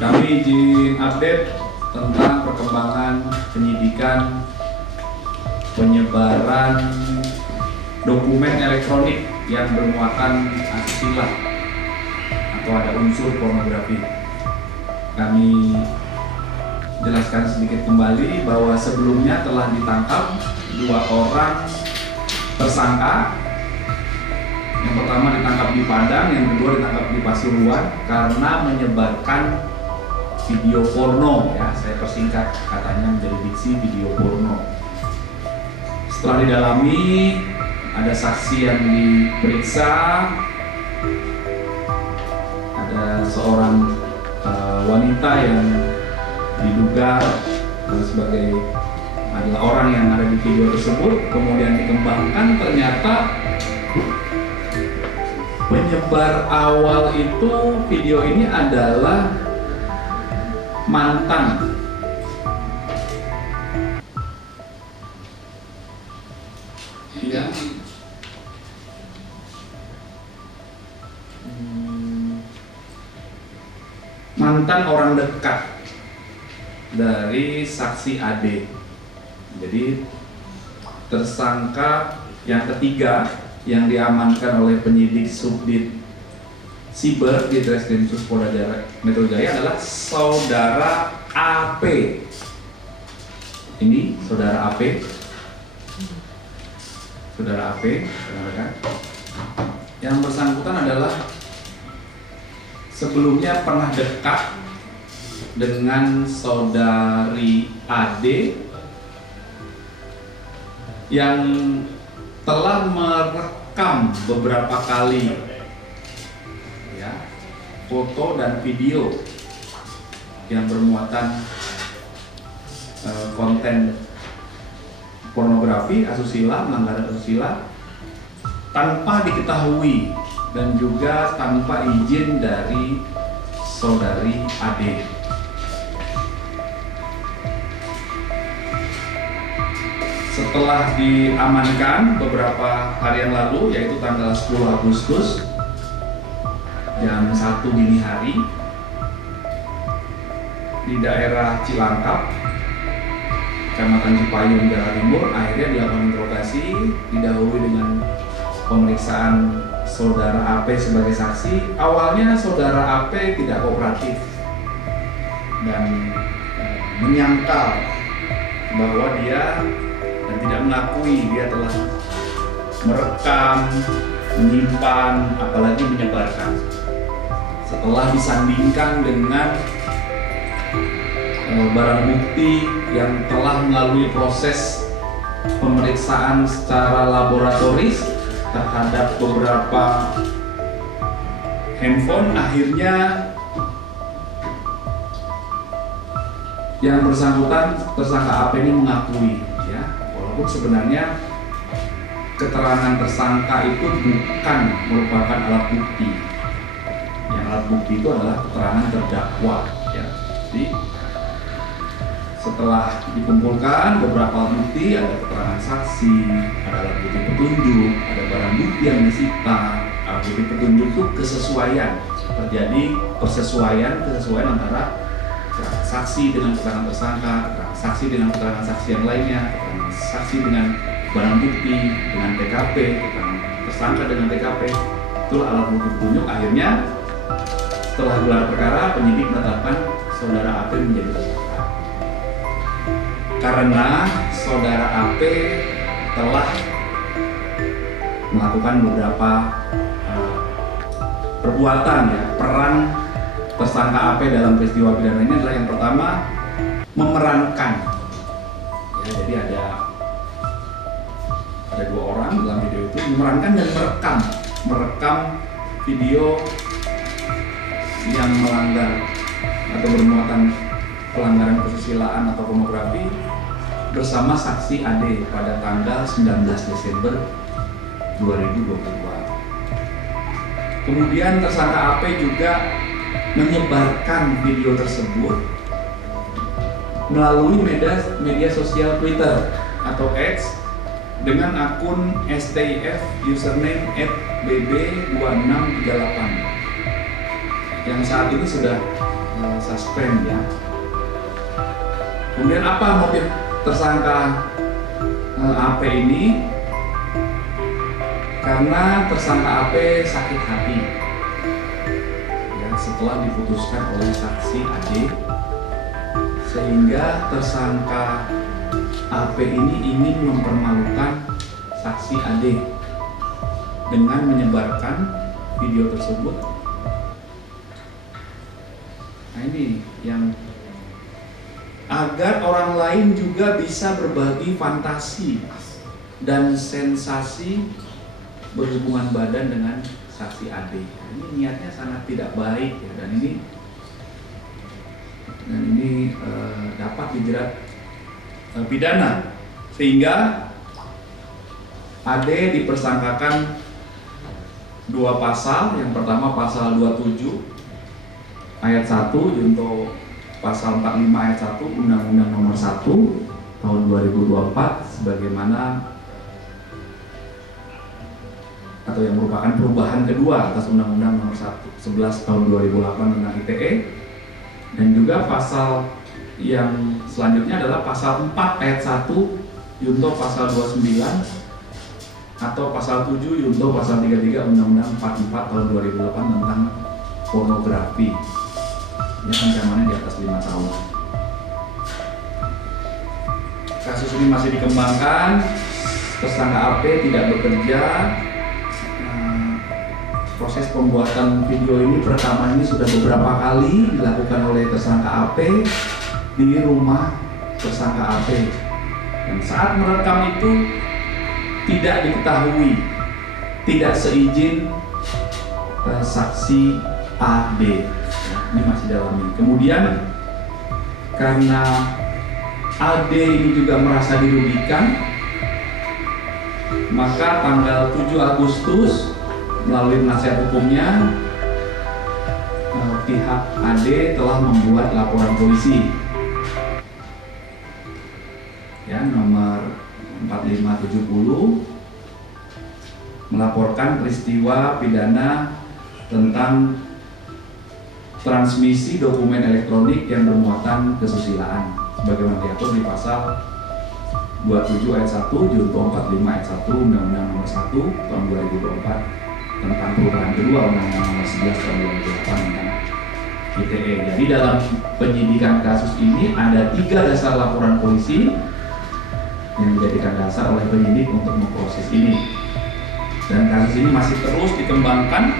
Kami izin update tentang perkembangan penyidikan penyebaran dokumen elektronik yang bermuatan asusila atau ada unsur pornografi. Kami jelaskan sedikit kembali bahwa sebelumnya telah ditangkap 2 orang tersangka. Yang pertama ditangkap di Padang, yang kedua ditangkap di Pasuruan karena menyebarkan video porno, ya saya persingkat katanya menjadi diksi video porno. Setelah didalami, ada saksi yang diperiksa, ada seorang wanita yang diduga sebagai adalah orang yang ada di video tersebut. Kemudian dikembangkan, ternyata penyebar awal itu video ini adalah mantan ya, mantan orang dekat dari saksi AD. Jadi tersangka yang ketiga yang diamankan oleh penyidik Subdit Siber di Treskrimsus Polda Metro Jaya adalah saudara AP. Ini saudara AP. Saudara AP, rekan-rekan. Yang bersangkutan adalah sebelumnya pernah dekat dengan saudari AD yang telah merekam beberapa kali ya, foto dan video yang bermuatan konten pornografi, asusila, melanggar asusila tanpa diketahui dan juga tanpa izin dari saudari AD. Setelah diamankan beberapa hari yang lalu, yaitu tanggal 10 Agustus jam 1 dini hari di daerah Cilangkap, Kecamatan Cipayung, Jawa Timur, akhirnya dilakukan interogasi, didahului dengan pemeriksaan saudara AP sebagai saksi. Awalnya saudara AP tidak kooperatif dan menyangkal bahwa dia dan tidak mengakui dia telah merekam, menyimpan, apalagi menyebarkan. Setelah disandingkan dengan barang bukti yang telah melalui proses pemeriksaan secara laboratoris terhadap beberapa handphone, akhirnya yang bersangkutan tersangka AP ini mengakui, ya, walaupun sebenarnya keterangan tersangka itu bukan merupakan alat bukti. Yang alat bukti itu adalah keterangan terdakwa, ya. Jadi setelah dikumpulkan beberapa alat bukti, ada keterangan saksi, ada alat bukti petunjuk, ada barang bukti yang disita. Alat bukti petunjuk itu kesesuaian, terjadi kesesuaian antara keterangan saksi dengan keterangan tersangka, keterangan saksi dengan keterangan saksi yang lainnya, keterangan saksi dengan barang bukti, dengan TKP, keterangan tersangka dengan TKP. Itulah alat bukti petunjuk. Akhirnya setelah gelar perkara, penyidik menetapkan saudara AP menjadi tersangka karena saudara AP telah melakukan beberapa perbuatan, ya. Peran tersangka AP dalam peristiwa pidana ini adalah yang pertama memerankan, ya, jadi ada 2 orang dalam video itu memerankan dan merekam video yang melanggar atau bermuatan pelanggaran kesusilaan atau pornografi bersama saksi AD pada tanggal 19 Desember 2022. Kemudian tersangka AP juga menyebarkan video tersebut melalui media sosial Twitter atau X dengan akun STIF username @bb2638 yang saat ini sudah suspend ya. Kemudian apa motif tersangka AP ini? Karena tersangka AP sakit hati ya, setelah diputuskan oleh saksi AD, sehingga tersangka AP ini ingin mempermalukan saksi AD dengan menyebarkan video tersebut. Nah ini yang agar orang lain juga bisa berbagi fantasi dan sensasi berhubungan badan dengan saksi AD. Ini niatnya sangat tidak baik ya, dan ini dapat dijerat pidana, sehingga AD dipersangkakan dua pasal. Yang pertama pasal 27 ayat 1 junto pasal 45 ayat 1 Undang-Undang Nomor 1 tahun 2024 sebagaimana atau yang merupakan perubahan kedua atas Undang-Undang Nomor 11 tahun 2008 tentang ITE, dan juga pasal yang selanjutnya adalah pasal 4 ayat 1 junto pasal 29 atau pasal 7 junto pasal 33 Undang-Undang 44 tahun 2008 tentang pornografi. Ya, ancamannya di atas 5 tahun. Kasus ini masih dikembangkan. Tersangka AP tidak bekerja. Proses pembuatan video ini pertama ini sudah beberapa kali dilakukan oleh tersangka AP di rumah tersangka AP. Dan saat merekam itu tidak diketahui, tidak seizin saksi AD. Ini masih dalami. Kemudian karena AD ini juga merasa dirugikan, maka tanggal 7 Agustus melalui penasihat hukumnya pihak AD telah membuat laporan polisi ya nomor 4570 melaporkan peristiwa pidana tentang transmisi dokumen elektronik yang bermuatan kesusilaan sebagaimana diatur di pasal 27 ayat 1 junto 45 ayat 1 Undang-Undang Nomor 1 tahun 2024 tentang perubahan kedua Undang-Undang Nomor 11 tahun 2008 tentang ITE. Jadi dalam penyidikan kasus ini ada 3 dasar laporan polisi yang dijadikan dasar oleh penyidik untuk memproses ini. Dan kasus ini masih terus dikembangkan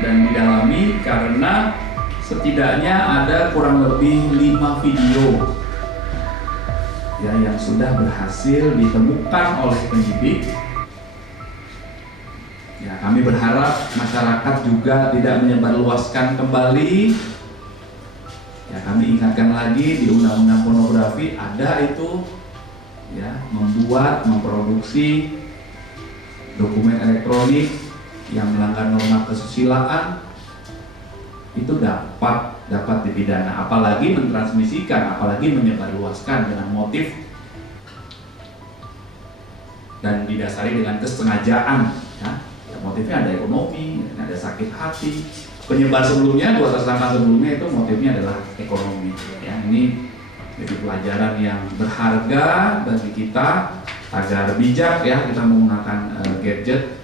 dan didalami karena setidaknya ada kurang lebih 5 video ya yang sudah berhasil ditemukan oleh penyidik. Ya, kami berharap masyarakat juga tidak menyebarluaskan kembali. Ya, kami ingatkan lagi di Undang-Undang Pornografi ada itu ya, memproduksi dokumen elektronik yang melanggar norma kesusilaan itu dapat dipidana, apalagi mentransmisikan, apalagi menyebarluaskan dengan motif dan didasari dengan kesengajaan ya. Motifnya ada ekonomi, ada sakit hati. Penyebar sebelumnya, 2 tersangka sebelumnya itu motifnya adalah ekonomi. Ya, ini jadi pelajaran yang berharga bagi kita agar bijak ya kita menggunakan gadget,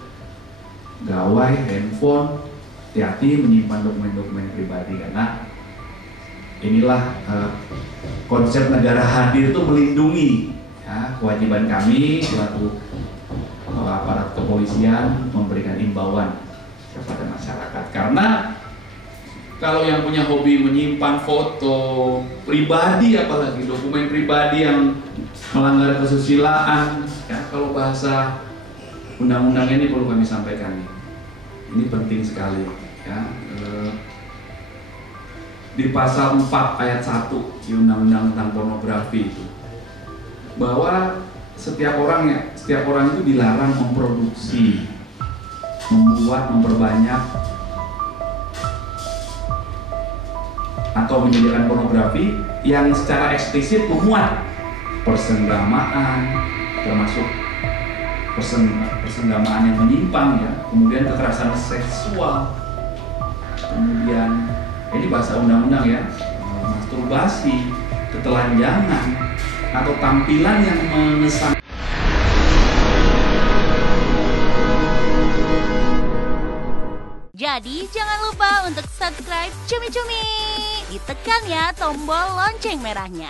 gawai, handphone, hati-hati menyimpan dokumen-dokumen pribadi karena inilah konsep negara hadir itu melindungi. Ya, kewajiban kami selaku aparat kepolisian memberikan imbauan kepada masyarakat, karena kalau yang punya hobi menyimpan foto pribadi, apalagi dokumen pribadi yang melanggar kesusilaan ya, kalau bahasa undang-undang ini perlu kami sampaikan nih, ini penting sekali ya. Di pasal 4 ayat 1 di Undang-Undang tentang pornografi itu bahwa setiap orang itu dilarang memproduksi, membuat, memperbanyak atau menyediakan pornografi yang secara eksplisit memuat persengdramaan, termasuk persengdramaan yang menyimpang ya, kemudian kekerasan seksual, kemudian ini bahasa undang-undang ya, masturbasi, ketelanjangan, atau tampilan yang mengesan. Jadi jangan lupa untuk subscribe Cumi Cumi. Ditekan ya tombol lonceng merahnya.